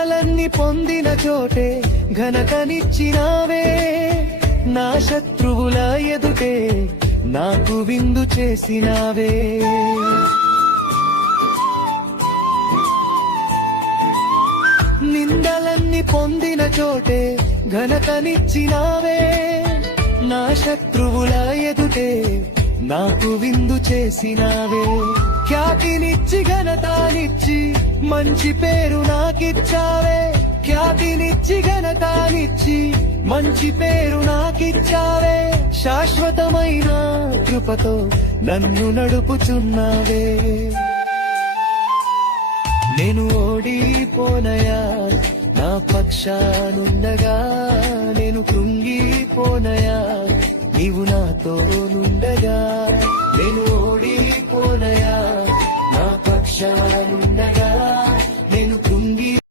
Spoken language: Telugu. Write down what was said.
నిందలన్నీ పొందిన చోటే ఘనతనిచ్చినావే, నా శత్రువుల ఎదుటే నాకు విందు చేసినావే. నిందలన్నీ పొందిన చోటే ఘనతనిచ్చినావే, నా శత్రువుల ఎదుటే నాకు విందు చేసినావే. ఖ్యాతినిచ్చి ఘనతానిచ్చి మంచి పేరు నాకిచ్చావే, ఖ్యాతినిచ్చి ఘనతానిచ్చి మంచి పేరు నాకిచ్చావే. శాశ్వతమైన కృపతో నన్ను నడుపుచున్నావే. నేను ఓడిపోనయా నా పక్షానుండగా, నేను కృంగిపోనయా నీవు నాతో నుండగా. నేను ఓడిపోనయా నా పక్షానుండగా,